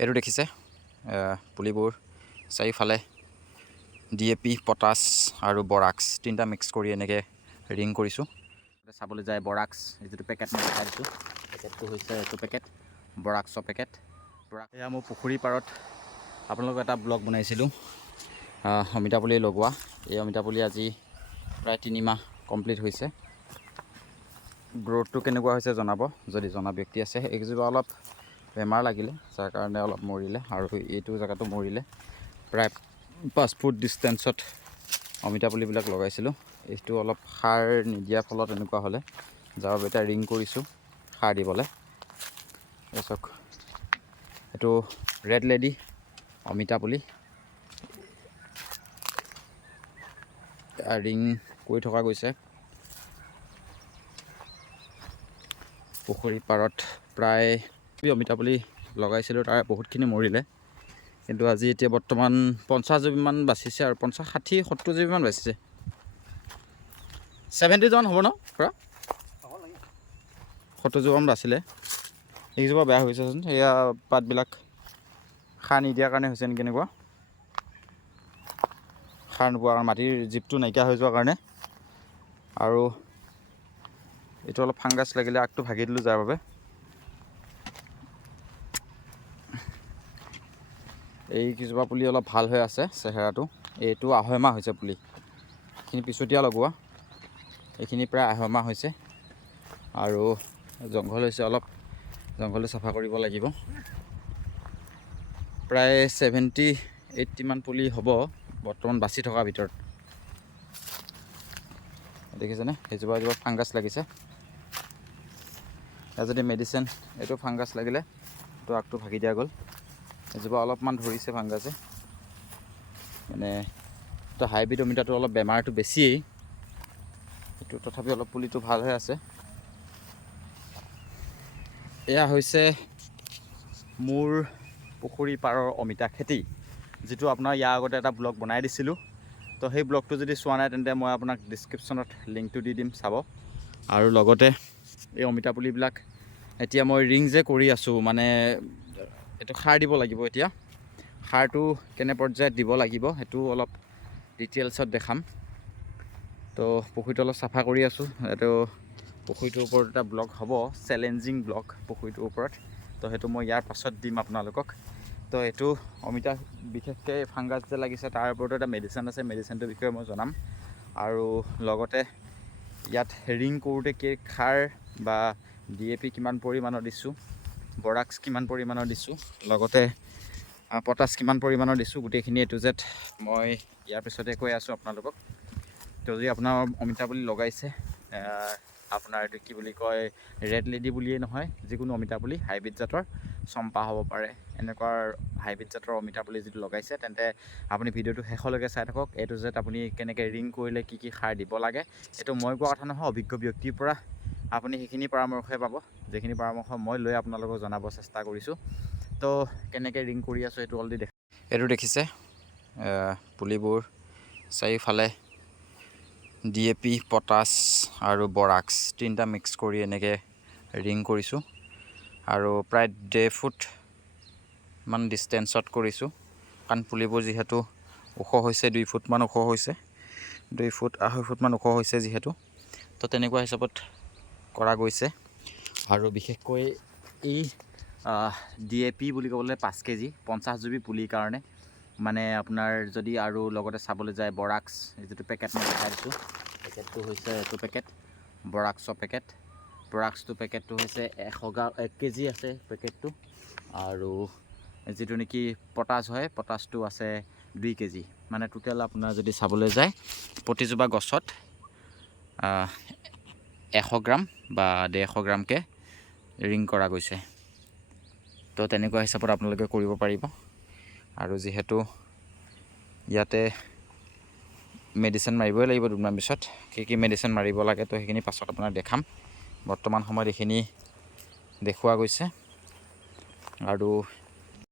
এইটো দেখিছে পুলিবোৰ চাৰিওফালে DAP পটাছ আৰু বৰাক্স তিনিটা মিক্স কৰি এনেকৈ ৰিং কৰিছোঁ। চাবলৈ যায় বৰাক্স যিটো পেকেট মই দেখাই দিছোঁ, পেকেটটো হৈছে এইটো পেকেট বৰাক্সৰ পেকেট। এয়া মোৰ পুখুৰী পাৰত আপোনালোকক এটা ব্লগ বনাইছিলোঁ অমিতা পুলি লগোৱা। এই অমিতা পুলি আজি প্ৰায় 3 মাহ কমপ্লিট হৈছে। গ্ৰ'থটো কেনেকুৱা হৈছে জনাব যদি জনা ব্যক্তি আছে। এইকেইজোপা অলপ বেমাৰ লাগিলে যাৰ কাৰণে অলপ মৰিলে, আৰু এইটো জেগাতো মৰিলে। প্ৰায় 5 ফুট ডিষ্টেঞ্চত অমিতা পুলিবিলাক লগাইছিলোঁ। এইটো অলপ সাৰ নিদিয়াৰ ফলত এনেকুৱা হ'লে, যাৰ বাবে এতিয়া ৰিং কৰিছোঁ সাৰ দিবলৈ। চাওক এইটো ৰেড লেডি অমিতা পুলি ৰিং কৰি থকা গৈছে। পুখুৰী পাৰত প্ৰায় অমিতা পুলি লগাইছিলোঁ, তাৰে বহুতখিনি মৰিলে। কিন্তু আজি এতিয়া বৰ্তমান 50 জোপিমান বাচিছে, আৰু 50, 60, 70 জোপিমান বাচিছে। 70 জন হ'ব ন পুৰা? 70 জোপামান বাচিলে। এইকেইজোপা বেয়া হৈছেচোন, এয়া পাতবিলাক সাৰ নিদিয়াৰ কাৰণে হৈছে নেকি এনেকুৱা। সাৰ নোপোৱাৰ কাৰণে, মাটিৰ জীপটো নাইকিয়া হৈ যোৱাৰ কাৰণে। আৰু এইটো অলপ ফাংগাছ লাগিলে আগটো ভাগি দিলোঁ, যাৰ বাবে এই কেইজোপা পুলি অলপ ভাল হৈ আছে চেহেৰাটো। এইটো 2.5 মাহ হৈছে পুলি, এইখিনি পিছতীয়া লগোৱা। এইখিনি প্ৰায় 2.5 মাহ হৈছে, আৰু জংঘল হৈছে অলপ, জংঘলটো চাফা কৰিব লাগিব। প্ৰায় 70-80 মান পুলি হ'ব বৰ্তমান বাচি থকাৰ ভিতৰত। দেখিছেনে সেইজোপা ফাংগাছ লাগিছে। ইয়াত যদি মেডিচিন, এইটো ফাংগাছ লাগিলে এইটো আগটো ভাগি দিয়া গ'ল। এজোপা অলপমান ধৰিছে ফাংগাছে, মানে এইটো হাইব্ৰিড অমিতাটো অলপ বেমাৰটো বেছিয়েই। এইটো তথাপি অলপ পুলিটো ভাল হৈ আছে। এয়া হৈছে মোৰ পুখুৰী পাৰৰ অমিতা খেতি, যিটো আপোনাৰ ইয়াৰ আগতে এটা ব্লগ বনাই দিছিলোঁ। তো সেই ব্লগটো যদি চোৱা নাই তেন্তে মই আপোনাক ডিছক্ৰিপশ্যনত লিংকটো দি দিম, চাব। আৰু লগতে এই অমিতা পুলিবিলাক এতিয়া মই ৰিং যে কৰি আছোঁ, মানে এইটো সাৰ দিব লাগিব। এতিয়া সাৰটো কেনে পৰ্যায়ত দিব লাগিব সেইটো অলপ ডিটেইলছত দেখাম। তো পুখুৰীটো অলপ চাফা কৰি আছোঁ। এইটো পুখুৰীটোৰ ওপৰত এটা ব্লগ হ'ব, চেলেঞ্জিং ব্লগ পুখুৰীটোৰ ওপৰত। তো সেইটো মই ইয়াৰ পাছত দিম আপোনালোকক। তো এইটো অমিতা বিশেষকৈ ফাংগাছ যে লাগিছে তাৰ ওপৰতো এটা মেডিচিন আছে, মেডিচিনটোৰ বিষয়ে মই জনাম। আৰু লগতে ইয়াত ৰিং কৰোঁতে কি সাৰ বা DAP কিমান পৰিমাণৰ দিছোঁ, বৰাক্স কিমান পৰিমাণৰ দিছোঁ, লগতে পটাছ কিমান পৰিমাণৰ দিছোঁ, গোটেইখিনি A to Z মই ইয়াৰ পিছতে কৈ আছোঁ আপোনালোকক। তো যদি আপোনাৰ অমিতা পুলি লগাইছে, আপোনাৰ এইটো কি বুলি কয়, ৰেড লেডি বুলিয়েই নহয়, যিকোনো অমিতা পুলি হাইব্ৰিড জাতৰ, চম্পা হ'ব পাৰে, এনেকুৱা হাইব্ৰিড জাতৰ অমিতা পুলি যদি লগাইছে, তেন্তে আপুনি ভিডিঅ'টো শেষলৈকে চাই থাকক। A to Z আপুনি কেনেকৈ ৰিং কৰিলে কি কি সাৰ দিব লাগে, এইটো মই কোৱা কথা নহয়, অভিজ্ঞ ব্যক্তিৰ পৰা আপুনি সেইখিনি পৰামৰ্শই পাব, যিখিনি পৰামৰ্শ মই লৈ আপোনালোকক জনাব চেষ্টা কৰিছোঁ। তো কেনেকৈ ৰিং কৰি আছোঁ সেইটো অলৰেডি এইটো দেখিছে পুলিবোৰ চাৰিওফালে DAP পটাছ আৰু বৰাক্স তিনিটা মিক্স কৰি এনেকৈ ৰিং কৰিছোঁ, আৰু প্ৰায় 1.5 ফুট মান ডিষ্টেঞ্চত কৰিছোঁ। কাৰণ পুলিবোৰ যিহেতু ওখ হৈছে, 2 ফুটমান ওখ হৈছে, 2 ফুট 2.5 ফুটমান ওখ হৈছে যিহেতু, তো তেনেকুৱা হিচাপত কৰা গৈছে। আৰু বিশেষকৈ এই DAP বুলি ক'বলৈ 5 কেজি 50 জোপি পুলিৰ কাৰণে, মানে আপোনাৰ যদি আৰু লগতে চাবলৈ যায় বৰাক্স যিটো পেকেট মই দেখাই দিছোঁ, পেকেটটো হৈছে এইটো পেকেট বৰাক্সৰ পেকেট। বৰাক্সটো পেকেটটো হৈছে 1 কেজি আছে পেকেটটো, আৰু যিটো নেকি পটাছ হয়, পটাছটো আছে 2 কেজি। মানে টোটেল আপোনাৰ যদি চাবলৈ যায় প্ৰতিজোপা গছত 100 গ্ৰাম বা 150 গ্ৰামকৈ ৰিং কৰা গৈছে। তো তেনেকুৱা হিচাপত আপোনালোকে কৰিব পাৰিব। আৰু যিহেতু ইয়াতে মেডিচিন মাৰিবই লাগিব দুদিনমান পিছত, কি মেডিচিন মাৰিব লাগে তো সেইখিনি পাছত আপোনাক দেখাম। বৰ্তমান সময়ত এইখিনি দেখুওৱা গৈছে। আৰু